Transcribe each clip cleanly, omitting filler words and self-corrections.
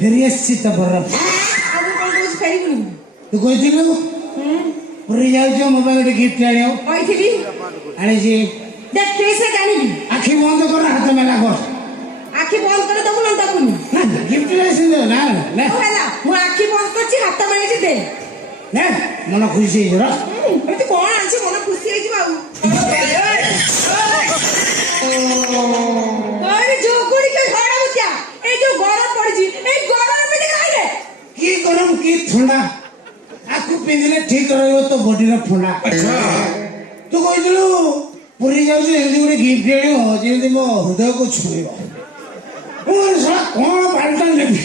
फेरी तो बर्फ तू कही पुरी जाऊ मोबाइल गिफ्ट आखि बंद कर हाथ मेला कर आखि बंद कर दबु ना दबु ना गिफ्ट ना ना मु आखि बंद करछि हाथ मेला दे ना मन खुशी हो एते कोन आछि मन खुशी हे बाबू अरे जो गुड़ी के घड़ा मुतिया ए जो गरम पड़छि ए गरम पे खाइले की गरम की ठंडा आखु पिंदिले ठीक रहयो तो बॉडी रा ठंडा अच्छा तू कहिलु पुरी जाऊ जे एंदी गुडी गिफ्ट आयो जेंदी मो हृदय को छुइबो ओर साला कोन पाल्टन लेबी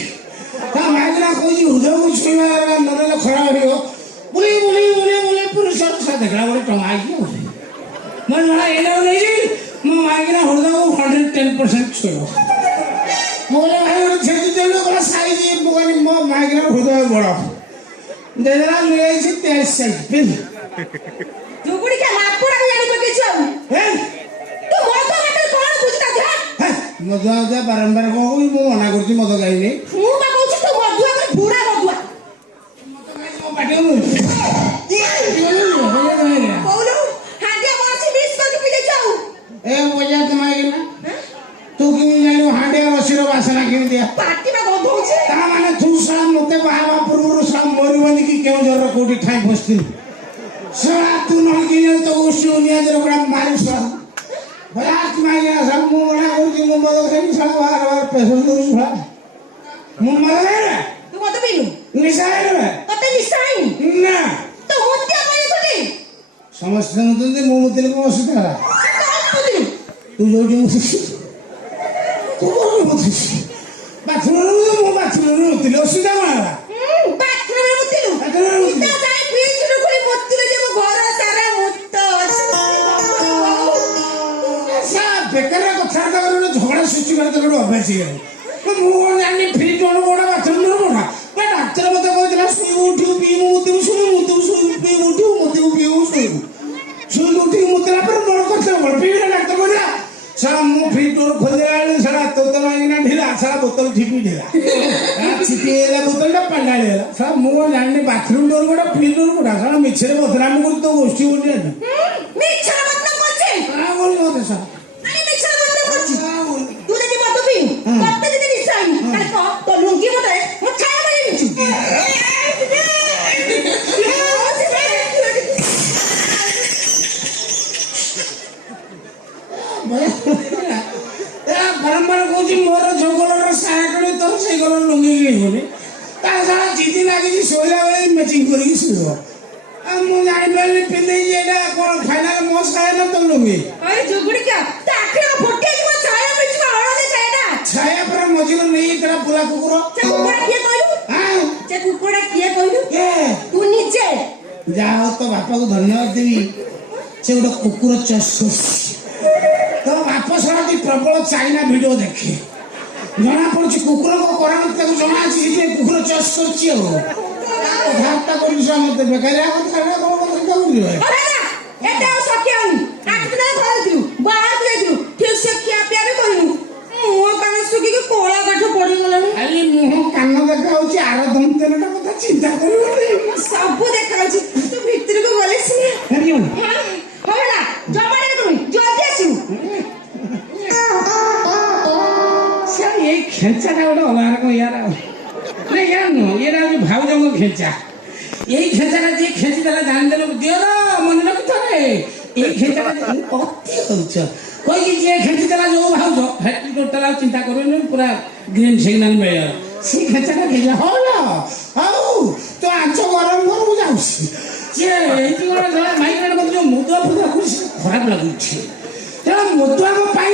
ता मागना कोई हृदय को छुइबा नरेला खराब होयो बुली बुली बुली बुली पुरी सर सा देखला बड़े टंगा आई मन ना एला नहीं मो मागना हृदय को 110% छुइबो मोले भाई और छेदी देलो कोला साइज बुगानी मो मागना हृदय बड़ा देला ले छी 23 साइज पिन तू गुडी के मापुडा यानी को किछु हे तू मत मत कोन बुझता था मधुआ जा बारंबार को मो मना करछि मध गाइले मु का कहछि तू मधुआ के बुढ़ा मधुआ मो पाटे मु बोलो हांडिया मारछि 20 को पी ले जाऊ ए मोजा तुम्हारी ना तू कि जानो हांडे रसिर वासना कि दिया पार्टी में गंध होछि ता माने तू साला मते बाबा पुरु साला मोरी बनी कि केउ जर कोठी ठाई बसती साला तू न कि तो उनिया जर बड़ा मारू साला बड़ा तुम्हारी ना सब मु बड़ा करछि मु मद खाई साला बार बार पैसा दउ साला मु मद रे तू मत पीनु निसाई रे तते निसाई ना तो होत्या पाई थोड़ी समस्या मते मु मते को असुता तू जोडी मुसी तू बोल मुसी बाथरूम में मो बाथरूम में उतले असुता मारा बाथरूम में उतलु इता जाई फ्रिज रो कोली मत्तले जे मो घर सारा मुत्त सा बेकार कथा करू झगड़ा सृष्टि करे तो अभ्यास है मु जानी फ्रिज रो बड़ा बाथरूम रो बड़ा बे डॉक्टर मते कहला सुई उठी पी मुते सुई पी उठी मुते पी सुई उठी मुतला पर बड़ कथा बड़ पी डॉक्टर बोला साला मु फ्रिज रो खोले आले साला तो मांगिना ढिला साला बोतल ठिपी ढिला छिपेला बोतल टा पंडालेला साला मु जानी बाथरूम डोर बड़ा फ्रिज डोर बड़ा साला मिछरे बदनाम कर तो गोष्ठी बोली मिछरा बदनाम करछे का बोली मते साला अरे मिछरा बदनाम करछी तू जदी मत पी कत्ते जदी निसाई काल को तो लुंगी मते मो छाया मारी निछु बारंबार कहूँ मोर जो कलर सार्ट तो से कलर लुंगी किणी सारा जिदी लगी शोला बेले मैचिंग करके शुभ मुझे जापारे पिंधे कौन फाइनाल मस खाए ना तो लुंगी अरे जुगुड़ी क्या ताकरे फोटे की मत छाया बिच में हळदे छाया छाया पर मझी को नहीं तेरा पूरा कुकुर से कुकुड़ा किए कहलु हां से कुकुड़ा किए कहलु के तू नीचे जाओ तो बापा को धन्यवाद देवी से गोटे कुकुर चसु तो बाप सारा प्रबल चाइना वीडियो देखे जना पड़ी कुकुर को करामती जना कुकुर चस करता मत बेकार खाली मुह कान देखा आरधम तेलटा कथा चिंता कर सब देखा तू भितर को गले खेचा गोटे अलग यार ना यार नुह ये भाउज खेचा यही खेचा जी खेची देला जान देल दियो मन रखी थे ये खेचा अति कर कहीं जी खेची देला जो भाउज हेटी टोटल चिंता कर पूरा ग्रीन सिग्नल मिले सी खेचा खेचा हौ तो आंच गरम घर को जाऊँ माइग्रेट कर मुदुआ फुदुआ खराब लगुच मुदुआ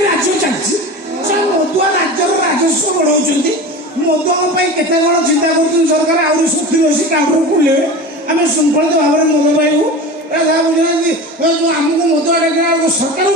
राज्य चलती मदुआ राज्यर राजस्व बढ़ाऊँ मदुआ केते कौन चिंता कर सरकार आहरी 70-80 काउंटर खोले आम श्रृंखलित भाव में मद पाइबू आमको मदुआ डाक सरकार